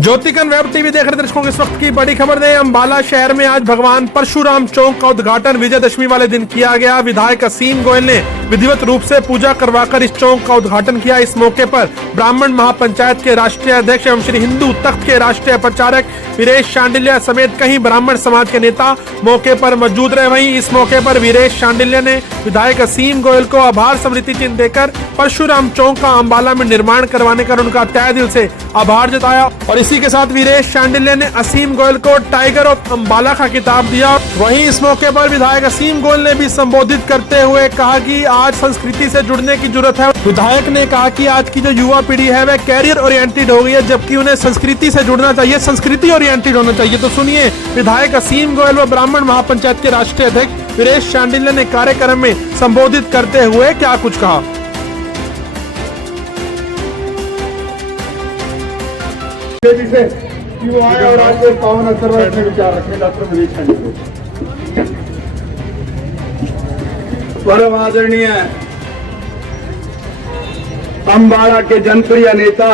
Jyotikan web TV देख रहे दर्शकों, इस वक्त की बड़ी खबर है। अंबाला शहर में आज भगवान परशुराम चौक का उद्घाटन विजयदशमी वाले दिन किया गया। विधायक असीम गोयल ने विधिवत रूप से पूजा करवाकर इस चौक का उद्घाटन किया। इस मौके पर ब्राह्मण महापंचायत के राष्ट्रीय अध्यक्ष एवं श्री हिंदू तख्त के राष्ट्रीय प्रचारक वीरेश शांडिल्य समेत कई ब्राह्मण समाज के नेता मौके पर मौजूद रहे। वहीं इस मौके पर वीरेश शांडिल्य ने विधायक असीम गोयल को आभार स्मृति चिन्ह देकर परशुराम चौक का अंबाला में निर्माण करवाने का उनका तहे दिल से आभार जताया। और इसी के साथ वीरेश शांडिल्य ने असीम गोयल को टाइगर ऑफ अंबाला का खिताब दिया। वहीं इस मौके पर विधायक असीम गोयल ने भी संबोधित करते हुए कहा कि आज संस्कृति से जुड़ने की जरूरत है। विधायक ने कहा कि आज की जो युवा पीढ़ी है वह कैरियर ओरिएंटेड हो गई है, जबकि उन्हें संस्कृति से जुड़ना चाहिए, संस्कृति ओरिएंटेड होना चाहिए। तो सुनिए विधायक असीम गोयल व ब्राह्मण महापंचायत के राष्ट्रीय अध्यक्ष वीरेश शांडिल्य ने कार्यक्रम में संबोधित करते हुए क्या कुछ कहा। से कि वो आए और आपके पावन अवसर पर अपने विचार रखें। डॉक्टर वीरेश शांडिल्य परम आदरणीय अंबाला के जनप्रिय नेता,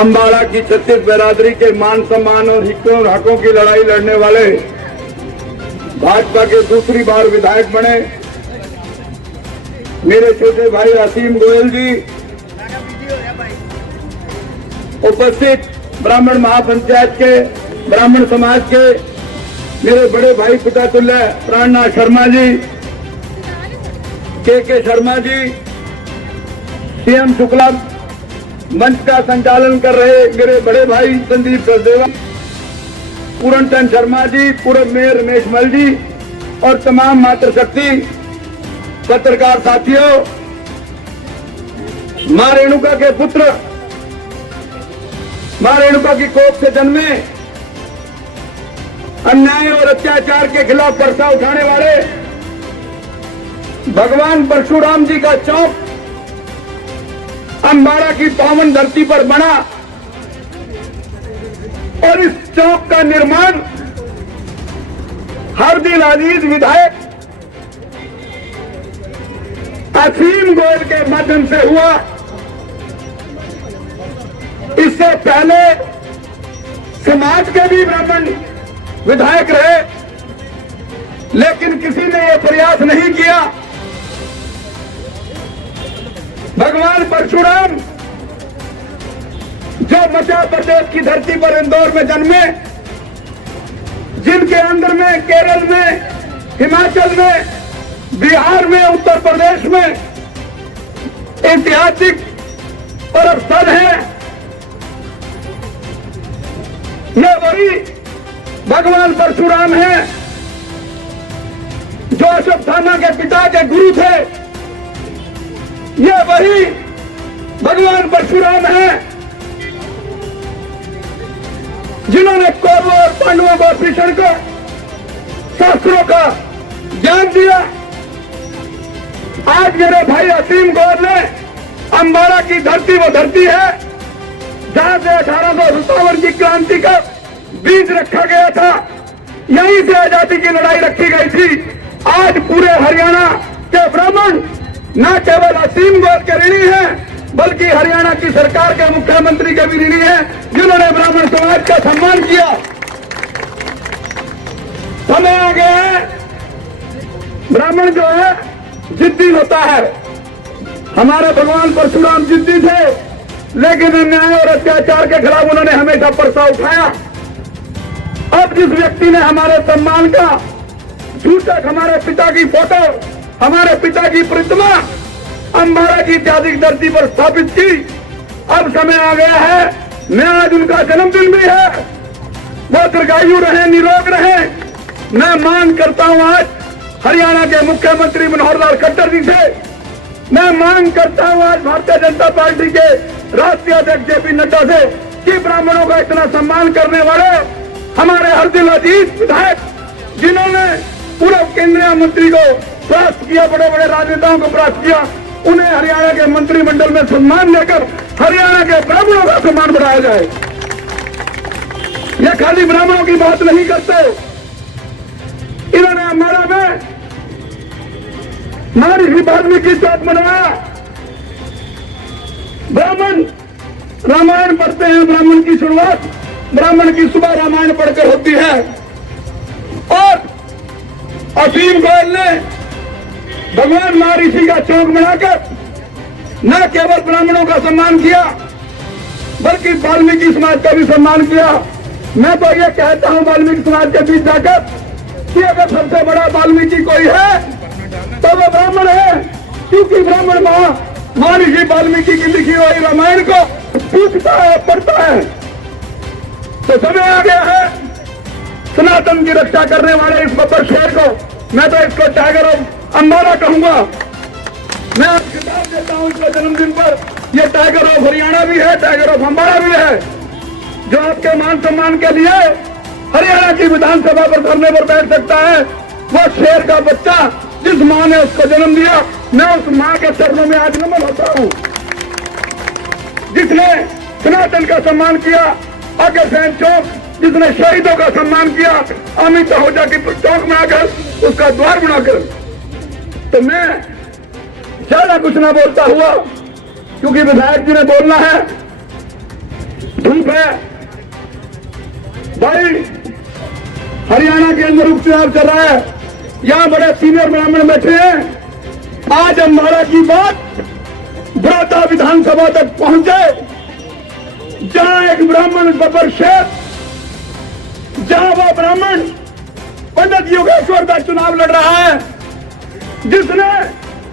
अंबाला की छत्तीस बिरादरी के मान सम्मान और हकों की लड़ाई लड़ने वाले, भाजपा के दूसरी बार विधायक बने मेरे छोटे भाई असीम गोयल जी, उपस्थित ब्राह्मण महापंचायत के ब्राह्मण समाज के मेरे बड़े भाई पिता तुल्य प्राणनाथ शर्मा जी, के शर्मा जी, सीएम शुक्ला मंच का संचालन कर रहे मेरे बड़े भाई संदीप सचदेवा, पूरनचंद शर्मा जी, पूर्व मेयर रमेश मल जी और तमाम मातृशक्ति पत्रकार साथियों, मां रेणुका के पुत्र, मां रेणुका की कोख से जन्मे, अन्याय और अत्याचार के खिलाफ पर्चा उठाने वाले भगवान परशुराम जी का चौक अंबाला की पावन धरती पर बना और इस चौक का निर्माण हरदिल अजीज विधायक असीम गोयल के माध्यम से हुआ। इससे पहले समाज के भी ब्राह्मण विधायक रहे, लेकिन किसी ने यह प्रयास नहीं किया। भगवान परशुराम जो मध्य प्रदेश की धरती पर इंदौर में जन्मे, जिनके अंदर में केरल में, हिमाचल में, बिहार में, उत्तर प्रदेश में ऐतिहासिक और स्थल है, ये वही भगवान परशुराम है जो अश्वत्थामा के पिता के गुरु थे। ये वही भगवान परशुराम है जिन्होंने कौरवों और पांडवों को कृष्ण को शास्त्रों का ज्ञान दिया। आज मेरे भाई असीम गोयल ने अंबाला की धरती वो धरती है जहां से 1857 की क्रांति का बीज रखा गया था, यहीं से आजादी की लड़ाई रखी गई थी। आज पूरे हरियाणा के ब्राह्मण न केवल असीम गोयल के ऋणी हैं, बल्कि हरियाणा की सरकार के मुख्यमंत्री के भी ऋणी हैं, जिन्होंने ब्राह्मण समाज का सम्मान किया। समय आ गया है, ब्राह्मण जो है जिद्दी होता है। हमारे भगवान परशुराम जिद्दी थे, लेकिन अन्याय और अत्याचार के खिलाफ उन्होंने हमेशा पर्चा उठाया। अब जिस व्यक्ति ने हमारे सम्मान का सूचक, हमारे पिता की फोटो, हमारे पिता की प्रतिमा अंबाला की ऐतिहासिक धरती पर स्थापित की, अब समय आ गया है। मैं आज उनका जन्मदिन भी है, वो दीर्घायु रहे, निरोग रहे। मैं मांग करता हूं आज हरियाणा के मुख्यमंत्री मनोहर लाल खट्टर जी से, मैं मांग करता हूं आज भारतीय जनता पार्टी के राष्ट्रीय अध्यक्ष जेपी नड्डा से कि ब्राह्मणों का इतना सम्मान करने वाले हमारे हरदिल अजीज विधायक, जिन्होंने पूर्व केंद्रीय मंत्री को प्राप्त किया, बड़े बड़े राजनेताओं को प्राप्त किया, उन्हें हरियाणा के मंत्रिमंडल में सम्मान देकर हरियाणा के ब्राह्मणों का सम्मान बढ़ाया जाए। यह खाली ब्राह्मणों की बात नहीं करते, इन्होंने अंबाला में महर्षि वाल्मीकि चौक बनवाया, ब्राह्मण रामायण पढ़ते हैं। ब्राह्मण की शुरुआत ब्राह्मण की सुबह रामायण पढ़कर होती है। और असीम गोयल ने भगवान महर्षि का चौक बनाकर न केवल ब्राह्मणों का सम्मान किया बल्कि वाल्मीकि समाज का भी सम्मान किया। मैं तो ये कहता हूं वाल्मीकि समाज के बीच जाकर कि अगर सबसे बड़ा वाल्मीकि कोई है तो वो ब्राह्मण है, क्योंकि ब्राह्मण महर्षि वाल्मीकि की लिखी हुई रामायण को पूछता है, पढ़ता है। तो समय आ गया है सनातन की रक्षा करने वाले इस बब्बर शेर को, मैं तो इसको टाइगर ऑफ अंबाला कहूंगा। मैं आज खिताब देता हूं इसके जन्मदिन पर। ये टाइगर ऑफ हरियाणा भी है, टाइगर ऑफ अंबाला भी है, जो आपके मान सम्मान के लिए हरियाणा की विधानसभा पर धरने पर बैठ सकता है। वो शेर का बच्चा जिस मां ने उसको जन्म दिया, मैं उस मां के चरणों में आज नमन होता हूं, जिसने सनातन का सम्मान किया। अग्रसेन चौक जिसने शहीदों का सम्मान किया, अमित आहूजा की चौक बनाकर उसका द्वार बनाकर। तो मैं ज्यादा कुछ ना बोलता हुआ, क्योंकि विधायक जी ने बोलना है, धूप है भाई। हरियाणा के अंदर उपचुनाव चल रहा है, यहां बड़े सीनियर ब्राह्मण बैठे हैं। आज अंबाला की बात बड़ौदा विधानसभा तक पहुंचे, जहां एक ब्राह्मण बब्बर शेर, जहां वो ब्राह्मण पंडित योगेश्वर का चुनाव लड़ रहा है, जिसने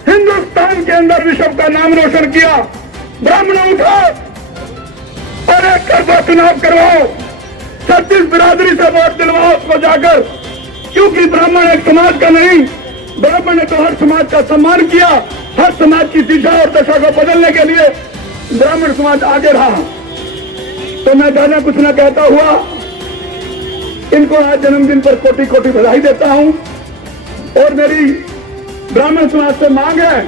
हिंदुस्तान के अंदर विश्व का नाम रोशन किया। ब्राह्मणों उठाओ और एक करवा चुनाव करवाओ, 36 बिरादरी से वोट दिलवाओ उसको जाकर, क्योंकि ब्राह्मण एक समाज का नहीं, ब्राह्मण ने तो हर समाज का सम्मान किया। हर समाज की दिशा और दशा को बदलने के लिए ब्राह्मण समाज आगे रहा। तो मैं ज्यादा कुछ न कहता हुआ इनको आज जन्मदिन पर कोटि कोटि बधाई देता हूं। और मेरी ब्राह्मण समाज से मांग है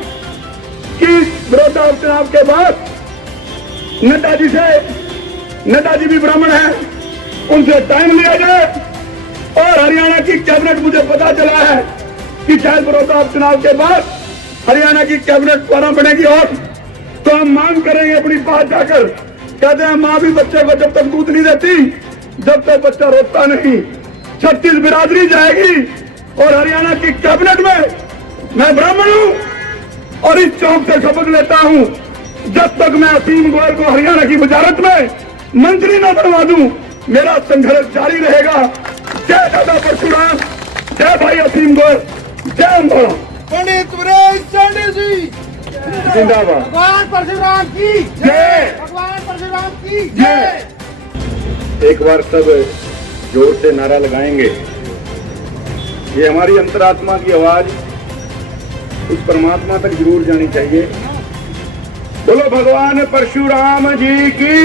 कि बड़ौदा उपचुनाव के बाद नेताजी भी ब्राह्मण हैं, उनसे टाइम लिया जाए। और हरियाणा की कैबिनेट, मुझे पता चला है कि शायद बड़ौदा उपचुनाव के बाद हरियाणा की कैबिनेट द्वारा बनेगी, और तो हम मांग करेंगे अपनी बात जाकर। कहते हैं मां भी बच्चे को जब तक दूध नहीं देती, जब तक बच्चा रोता नहीं। 36 बिरादरी जाएगी और हरियाणा की कैबिनेट में मैं ब्राह्मण हूं और इस चौक से शपथ लेता हूं, जब तक मैं असीम गोयल को हरियाणा की वजारत में मंत्री न बनवा दूं, मेरा संघर्ष जारी रहेगा। जय दादा परशुराम, जय भाई असीम गोयल, जय अंबाला। पंडित वीरेश चंडी जी जिंदाबाद। भगवान परशुराम की जय। भगवान परशुराम की जय। एक बार सब जोर से नारा लगाएंगे। ये हमारी अंतरात्मा की आवाज उस परमात्मा तक जरूर जानी चाहिए। बोलो भगवान परशुराम जी की।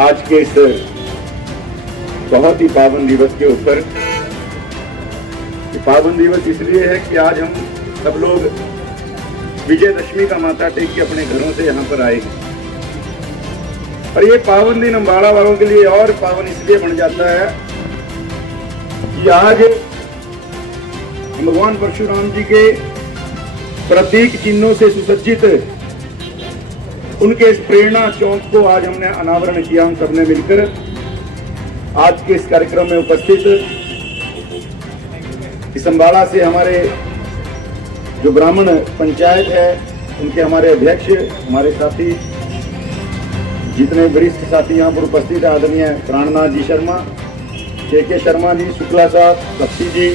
आज के इस बहुत ही पावन दिवस के ऊपर, पावन दिवस इसलिए है कि आज हम सब लोग विजयदशमी का माथा टेक के अपने घरों से यहाँ पर आए। और ये पावन दिन अंबाला वालों के लिए और पावन इसलिए बन जाता है कि आज भगवान परशुराम जी के प्रतीक चिन्हों से सुसज्जित उनके इस प्रेरणा चौक को आज हमने अनावरण किया, हम सबने मिलकर। आज के इस कार्यक्रम में उपस्थित इस अंबाला से हमारे जो ब्राह्मण पंचायत है, उनके हमारे अध्यक्ष, हमारे साथी, जितने वरिष्ठ साथी यहाँ पर उपस्थित है, आदरणीय प्राणनाथ जी शर्मा, के शर्मा जी, शुक्ला साहब, कप्सी जी,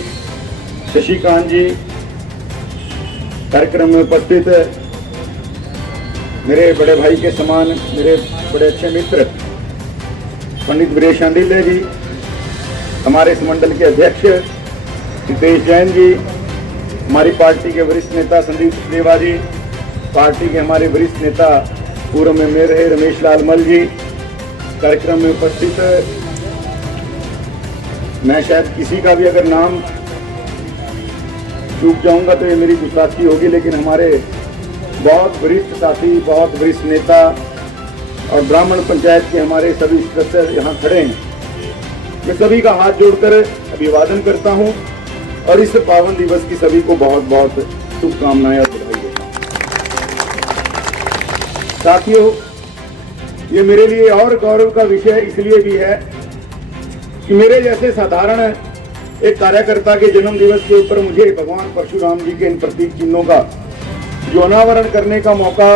शशिकांत जी, कार्यक्रम में उपस्थित मेरे बड़े भाई के समान, मेरे बड़े अच्छे मित्र पंडित वीरेश चंडी जी, हमारे इस मंडल के अध्यक्ष हितेश जैन जी, हमारी पार्टी के वरिष्ठ नेता संदीप सुखदेवा जी, पार्टी के हमारे वरिष्ठ नेता पूर्व में मेयर रहे रमेश लाल मल जी, कार्यक्रम में उपस्थित। मैं शायद किसी का भी अगर नाम चूक जाऊंगा तो ये मेरी गुस्ताखी होगी, लेकिन हमारे बहुत वरिष्ठ साथी, बहुत वरिष्ठ नेता और ब्राह्मण पंचायत के हमारे सभी सदस्य यहाँ खड़े हैं। मैं सभी का हाथ जोड़कर अभिवादन करता हूँ और इस पावन दिवस की सभी को बहुत बहुत शुभकामनाएं और बधाई देता हूँ। साथियों, ये मेरे लिए और गौरव का विषय इसलिए भी है कि मेरे जैसे साधारण एक कार्यकर्ता के जन्म दिवस के ऊपर मुझे भगवान परशुराम जी के इन प्रतीक चिन्हों का जो अनावरण करने का मौका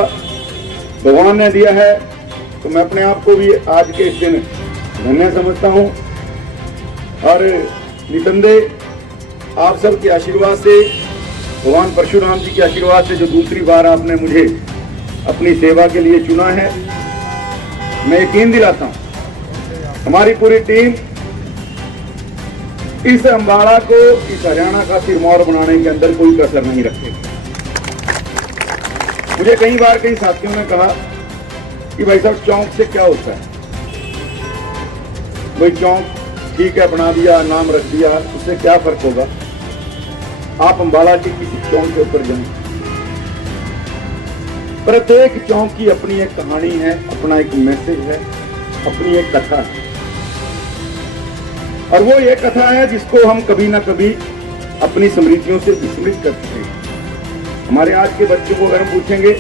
भगवान ने दिया है, तो मैं अपने आप को भी आज के इस दिन धन्य समझता हूँ। और निसंदेह आप सब के आशीर्वाद से, भगवान परशुराम जी के आशीर्वाद से जो दूसरी बार आपने मुझे अपनी सेवा के लिए चुना है, मैं यकीन दिलाता हूँ हमारी पूरी टीम इस अम्बाड़ा को, इस हरियाणा का सिरमौर बनाने के अंदर कोई कसर नहीं रखेगी। मुझे कई बार कई साथियों ने कहा कि भाई साहब चौक से क्या होता है, भाई चौक ठीक है बना दिया, नाम रख दिया, उससे क्या फर्क होगा। आप अम्बाड़ा के किसी चौक के ऊपर जाएं, प्रत्येक चौक की अपनी एक कहानी है, अपना एक मैसेज है, अपनी एक कथा है। और वो ये कथा है जिसको हम कभी ना कभी अपनी स्मृतियों से विस्मृत कर चुके हैं। हमारे आज के बच्चों को अगर हम पूछेंगे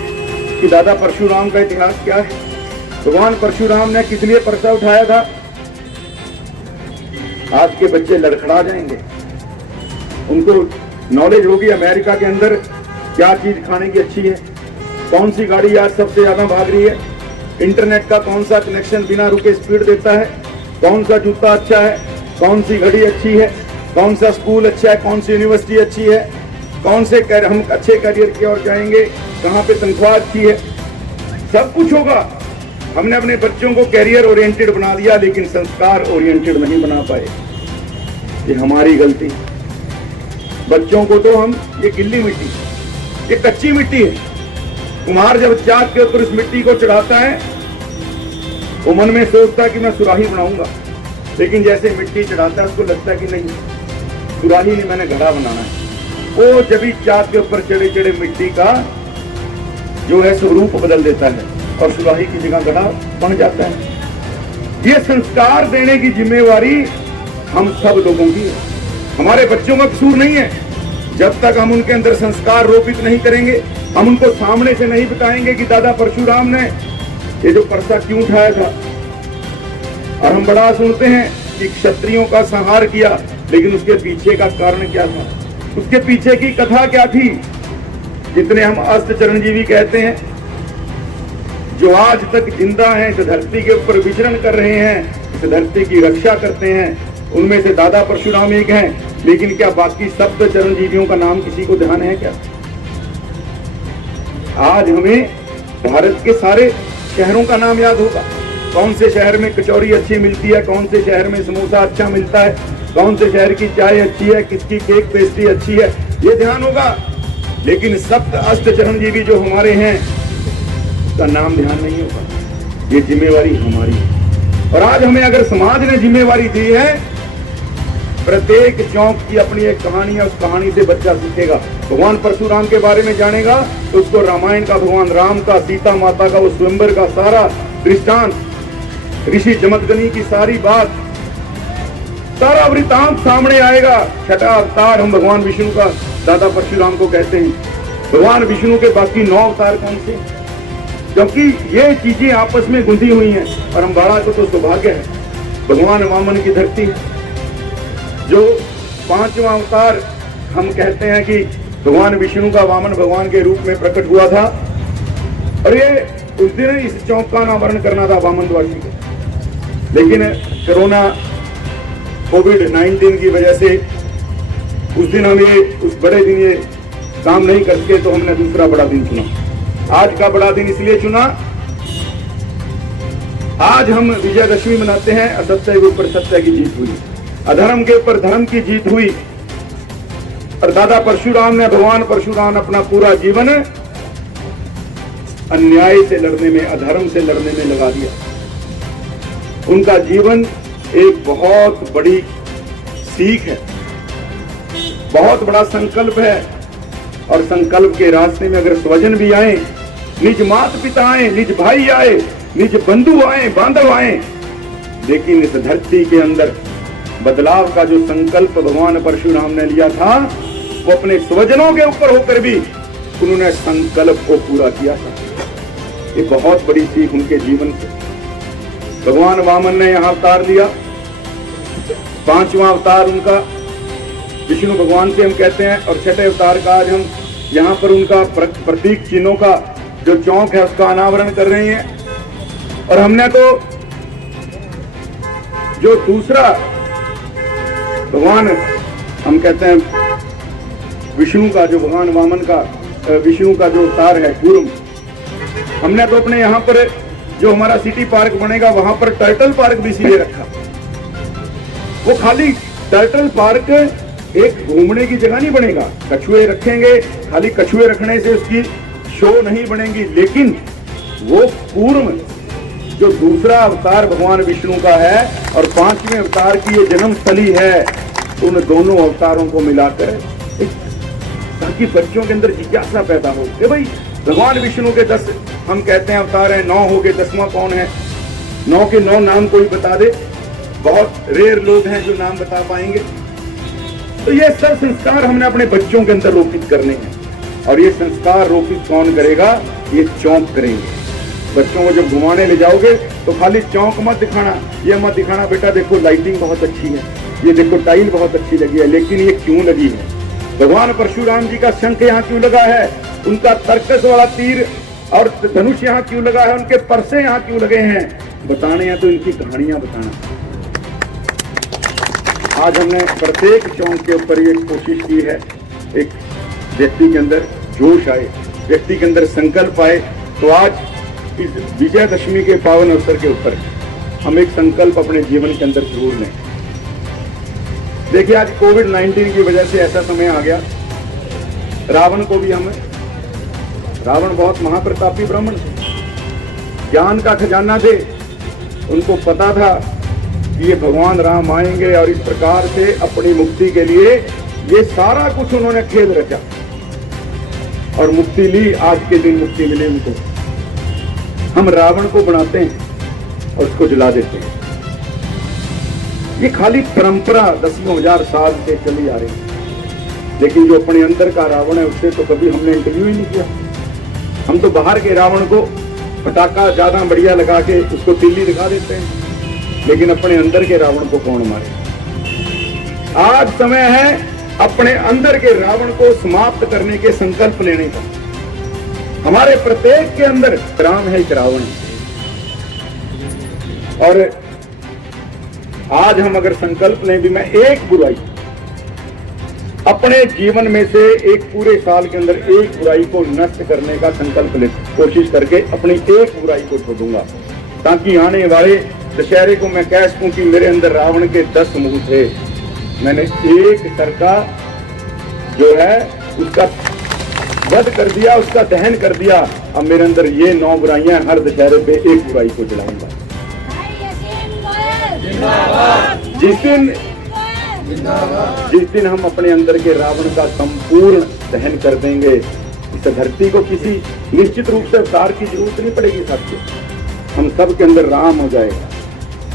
कि दादा परशुराम का इतिहास क्या है, भगवान परशुराम ने किस लिए परसा उठाया था, आज के बच्चे लड़खड़ा जाएंगे। उनको नॉलेज होगी अमेरिका के अंदर क्या चीज खाने की अच्छी है, कौन सी गाड़ी आज सबसे ज्यादा भाग रही है, इंटरनेट का कौन सा कनेक्शन बिना रुके स्पीड देता है, कौन सा जूता अच्छा है, कौन सी घड़ी अच्छी है, कौन सा स्कूल अच्छा है, कौन सी यूनिवर्सिटी अच्छी है, कौन से हम अच्छे करियर की ओर जाएंगे, कहाँ पे तनख्वाह अच्छी है, सब कुछ होगा। हमने अपने बच्चों को कैरियर ओरिएंटेड बना दिया, लेकिन संस्कार ओरिएंटेड नहीं बना पाए। ये हमारी गलती। बच्चों को तो हम, ये गिल्ली मिट्टी, ये कच्ची मिट्टी है। कुम्हार जब चाक के ऊपर उस मिट्टी को चढ़ाता है, वो मन में सोचता है कि मैं सुराही बनाऊंगा, लेकिन जैसे मिट्टी चढ़ाता है उसको लगता है कि नहीं, सुराही नहीं, मैंने घड़ा बनाना है। वो जब ही चाक के ऊपर चढ़े चढ़े मिट्टी का जो है स्वरूप बदल देता है और सुराही की जगह घड़ा बन जाता है। ये संस्कार देने की जिम्मेवारी हम सब लोगों की है। हमारे बच्चों का कसूर नहीं है। जब तक हम उनके अंदर संस्कार रोपित नहीं करेंगे, हम उनको सामने से नहीं बताएंगे कि दादा परशुराम ने ये जो परसा क्यों उठाया था। और हम बड़ा सुनते हैं कि क्षत्रियों का संहार किया, लेकिन उसके पीछे का कारण क्या था, उसके पीछे की कथा क्या थी। जितने हम अस्त चिरंजीवी कहते हैं, जो आज तक जिंदा हैं, इस धरती के ऊपर विचरण कर रहे हैं, इस धरती की रक्षा करते हैं, उनमें से दादा परशुराम एक हैं। लेकिन क्या बाकी सप्त चिरंजीवियों का नाम किसी को ध्यान है क्या? आज हमें भारत के सारे शहरों का नाम याद होगा। कौन से शहर में कचौरी अच्छी मिलती है, कौन से शहर में समोसा अच्छा मिलता है, कौन से शहर की चाय अच्छी है, किसकी केक पेस्ट्री अच्छी है, ये ध्यान होगा। लेकिन सप्त अष्ट चिरंजीवी जो हमारे हैं, उसका नाम ध्यान नहीं होगा। ये जिम्मेवारी हमारी है। और आज हमें अगर समाज ने जिम्मेवारी दी है, प्रत्येक चौक की अपनी एक कहानी है, उस कहानी से बच्चा सीखेगा। भगवान परशुराम के बारे में जानेगा तो उसको रामायण का, भगवान राम का, सीता माता का, वो स्वयंवर का सारा दृष्टांत, ऋषि जमदग्नि की सारी बात, सारा वृतांत सामने आएगा। छठा अवतार हम भगवान विष्णु का दादा परशुराम को कहते हैं। भगवान विष्णु के बाकी 9 अवतार कौन से? क्योंकि ये चीजें आपस में गुंथी हुई हैं। और अम्बाड़ा को तो सौभाग्य है, भगवान वामन की धरती, जो 5वां अवतार हम कहते हैं कि भगवान विष्णु का वामन भगवान के रूप में प्रकट हुआ था। और ये उस दिन इस चौक का अनावरण करना था वामन द्वादशी को, लेकिन कोरोना कोविड-19 की वजह से उस दिन हमें उस बड़े दिन ये काम नहीं कर सके, तो हमने दूसरा बड़ा दिन चुना। आज का बड़ा दिन इसलिए चुना, आज हम विजयदशमी मनाते हैं। असत्य के ऊपर सत्य की जीत हुई, अधर्म के ऊपर धर्म की जीत हुई। और दादा परशुराम ने, भगवान परशुराम अपना पूरा जीवन अन्याय से लड़ने में, अधर्म से लड़ने में लगा दिया। उनका जीवन एक बहुत बड़ी सीख है, बहुत बड़ा संकल्प है। और संकल्प के रास्ते में अगर स्वजन भी आए, निज माता पिता आए, निज भाई आए, निज बंधु आए, बांधव आए, लेकिन इस धरती के अंदर बदलाव का जो संकल्प भगवान परशुराम ने लिया था, वो अपने स्वजनों के ऊपर होकर भी उन्होंने संकल्प को पूरा किया था। ये बहुत बड़ी सीख उनके जीवन से। भगवान वामन ने यहाँ अवतार लिया, 5वां अवतार उनका विष्णु भगवान से हम कहते हैं, और 6ठे अवतार का आज हम यहाँ पर उनका प्रतीक चिन्हों का जो चौक है उसका अनावरण कर रहे हैं। और हमने तो जो दूसरा भगवान हम कहते हैं विष्णु का, जो भगवान वामन का विष्णु का जो अवतार है कूर्म, हमने तो अपने यहाँ पर जो हमारा सिटी पार्क बनेगा वहां पर टर्टल पार्क भी इसीलिए रखा। वो खाली टर्टल पार्क एक घूमने की जगह नहीं बनेगा, कछुए रखेंगे, खाली कछुए रखने से उसकी शो नहीं बनेगी, लेकिन वो कूर्म जो दूसरा अवतार भगवान विष्णु का है और 5वें अवतार की ये जन्मस्थली है, उन दोनों अवतारों को मिलाकर ताकि बच्चों के अंदर जिज्ञासा पैदा हो कि भाई भगवान विष्णु के 10 हम कहते हैं अवतार हैं, 9 हो गए, 10वां कौन है? 9 के 9 नाम कोई बता दे, बहुत रेयर लोग हैं जो नाम बता पाएंगे। तो ये सब संस्कार हमने अपने बच्चों के अंदर रोपित करने हैं, और ये संस्कार रोपित कौन करेगा? ये चौंक करेंगे। बच्चों को जब घुमाने ले जाओगे तो खाली चौंक मत दिखाना, ये मत दिखाना बेटा देखो लाइटिंग बहुत अच्छी है, ये देखो टाइल बहुत अच्छी लगी है, लेकिन ये क्यों लगी है? भगवान परशुराम जी का शंख यहाँ क्यों लगा है? उनका तर्कस वाला तीर और धनुष यहाँ क्यों लगा है? उनके परसे यहाँ क्यों लगे हैं? बताने हैं तो इनकी कहानियां बताना। आज हमने प्रत्येक चौक के ऊपर ये कोशिश की है, एक व्यक्ति के अंदर जोश आए, व्यक्ति के अंदर संकल्प आए। तो आज इस विजयदशमी के पावन अवसर के ऊपर हम एक संकल्प अपने जीवन के अंदर जरूर लें। देखिए आज कोविड-19 की वजह से ऐसा समय आ गया, रावण को भी रावण बहुत महाप्रतापी ब्राह्मण थे, ज्ञान का खजाना थे, उनको पता था कि ये भगवान राम आएंगे और इस प्रकार से अपनी मुक्ति के लिए ये सारा कुछ उन्होंने खेल रचा और मुक्ति ली। आज के दिन मुक्ति मिली उनको। हम रावण को बनाते हैं और उसको जला देते हैं। ये खाली परंपरा 10,000 साल से चली आ रही है, लेकिन जो अपने अंदर का रावण है उससे तो कभी हमने इंटरव्यू ही नहीं किया। हम तो बाहर के रावण को पटाखा ज्यादा बढ़िया लगा के उसको तिल्ली दिखा देते हैं, लेकिन अपने अंदर के रावण को कौन मारे? आज समय है अपने अंदर के रावण को समाप्त करने के संकल्प लेने का। हमारे प्रत्येक के अंदर राम है, एक रावण है। और आज हम अगर संकल्प लें भी मैं एक बुराई अपने जीवन में से एक पूरे साल के अंदर एक बुराई को नष्ट करने का संकल्प ले, कोशिश करके अपनी एक बुराई को छोड़ूंगा, ताकि आने वाले दशहरे को मैं कह सकूं कि मेरे अंदर रावण के 10 मुंह थे, मैंने एक तरका जो है उसका वध कर दिया, उसका दहन कर दिया। अब मेरे अंदर ये 9 बुराइयां, हर दशहरे पे एक बुराई को जलाऊंगा। जिस दिन हम अपने अंदर के रावण का संपूर्ण दहन कर देंगे, इस धरती को किसी निश्चित रूप से अवतार की जरूरत नहीं पड़ेगी साथियों, हम सब के अंदर राम हो जाएगा।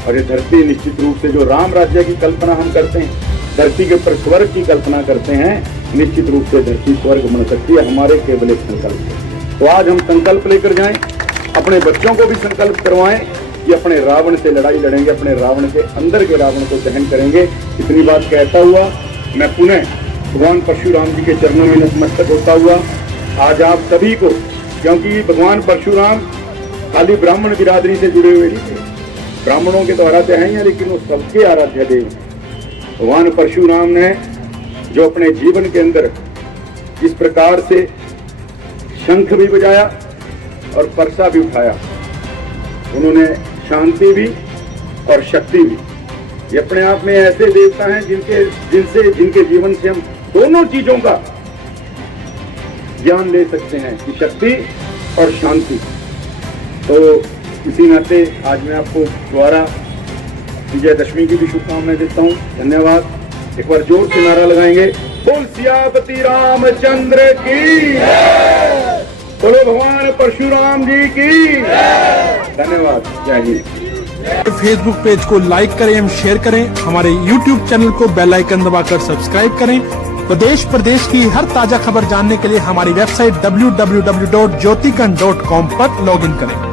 और ये धरती निश्चित रूप से जो राम राज्य की कल्पना हम करते हैं, धरती के ऊपर स्वर्ग की कल्पना करते हैं, निश्चित रूप से धरती स्वर्ग बन सकती है हमारे केवल एक संकल्प से। तो आज हम संकल्प लेकर जाएं, अपने बच्चों को भी संकल्प करवाएं कि अपने रावण से लड़ाई लड़ेंगे, अपने रावण के अंदर के रावण को दहन करेंगे। इतनी बात कहता हुआ मैं पुनः भगवान परशुराम जी के चरणों में नतमस्तक होता हुआ आज आप सभी को, क्योंकि भगवान परशुराम खाली ब्राह्मण बिरादरी से जुड़े हुए नहीं थे, ब्राह्मणों के द्वारा तो हैं, लेकिन वो सबके आराध्य देव। भगवान परशुराम ने जो अपने जीवन के अंदर इस प्रकार से शंख भी बजाया और परसा भी उठाया, उन्होंने शांति भी और शक्ति भी, ये अपने आप में ऐसे देवता हैं जिनके जीवन से हम दोनों चीजों का ज्ञान ले सकते हैं, कि शक्ति और शांति। तो इसी नाते आज मैं आपको दोबारा विजयदशमी की भी शुभकामनाएं देता हूँ। धन्यवाद। एक बार जोर से नारा लगाएंगे, बोल सियापति रामचंद्र की, बोलो भगवान परशुराम जी की। धन्यवाद। जय हिंद। फेसबुक पेज को लाइक करें एवं शेयर करें, हमारे यूट्यूब चैनल को बेल आइकन दबाकर सब्सक्राइब करें तो देश प्रदेश की हर ताजा खबर जानने के लिए हमारी वेबसाइट www.jyotikan.com पर लॉगिन करें।